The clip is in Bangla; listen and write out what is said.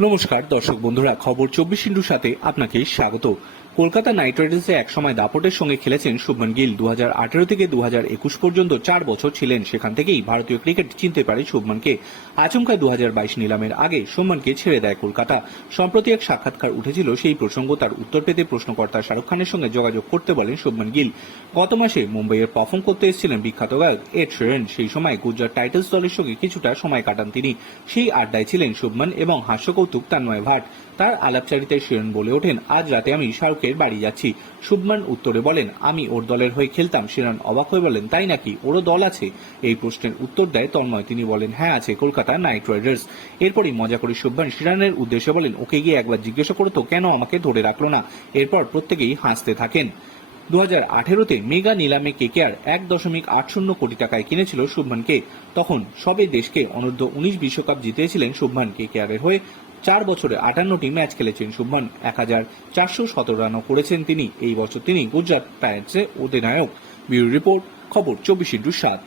নমস্কার, দর্শক বন্ধুরা, খবর চব্বিশ ইন্টুর সাথে আপনাকে স্বাগত। কলকাতা নাইট রাইডার্সে একসময় দাপটের সঙ্গে খেলেছেন শুভমান গিল। দুহাজার আঠারো থেকে দুহাজার একুশ পর্যন্ত চার বছর ছিলেন। সেখান থেকেই ভারতীয় ক্রিকেট চিনতে পারে শুভমানকে। আচমকায় দু নিলামের আগে শুভমানকে ছেড়ে দেয় কলকাতা। সম্প্রতি এক সাক্ষাৎকার উঠেছিল, সেই প্রসঙ্গ তার উত্তর পেতে প্রশ্নকর্তা শাহরুখ খানের সঙ্গে যোগাযোগ করতে বলেন শুভমান গিল। গত মাসে মুম্বাইয়ের পারফর্ম করতে এসেছিলেন বিখ্যাত গায়ক এড শেরেন। সেই সময় গুজরাট টাইটেলস দলের সঙ্গে কিছুটা সময় কাটান তিনি। সেই আড্ডায় ছিলেন শুভমান এবং হাস্যকৌতুক তান্ময় ভাট। তার আলাপচারিতায় শিরন বলে ওঠেন, আজ রাতে আমি শাহরুখের বাড়ি যাচ্ছি। শুভমান উত্তরে বলেন, আমি ওর দলের হয়ে খেলতাম। শিরন অবাক হয়ে বলেন, তাই নাকি? ওরও দল আছে? এই প্রশ্নের উত্তর দেয় তন্ময়। তিনি বলেন হ্যাঁ আছে কলকাতা নাইট রাইডার্স। এরপরই মজা করে শুভমান শিরানের উদ্দেশ্যে বলেন, ওকে গিয়ে একবার জিজ্ঞাসা করতো কেন আমাকে ধরে রাখল না? এরপর প্রত্যেকেই হাসতে থাকেন। দু হাজার আঠেরোতে মেগা নিলামে কেকেআর এক দশমিক আট শূন্য কোটি টাকায় কিনেছিল শুভমানকে। তখন সবে দেশকে অনূর্ধ্ব উনিশ বিশ্বকাপ জিতেছিলেন শুভমান কেকেআরের হয়ে। চার বছরে আটান্নটি ম্যাচ খেলেছেন শুভমান। এক হাজার চারশো সতেরো রানও করেছেন তিনি। এই বছর তিনি গুজরাট টাইটান্সে অধিনায়ক। ব্যুরো রিপোর্ট, খবর চব্বিশ ইন্টু সাত।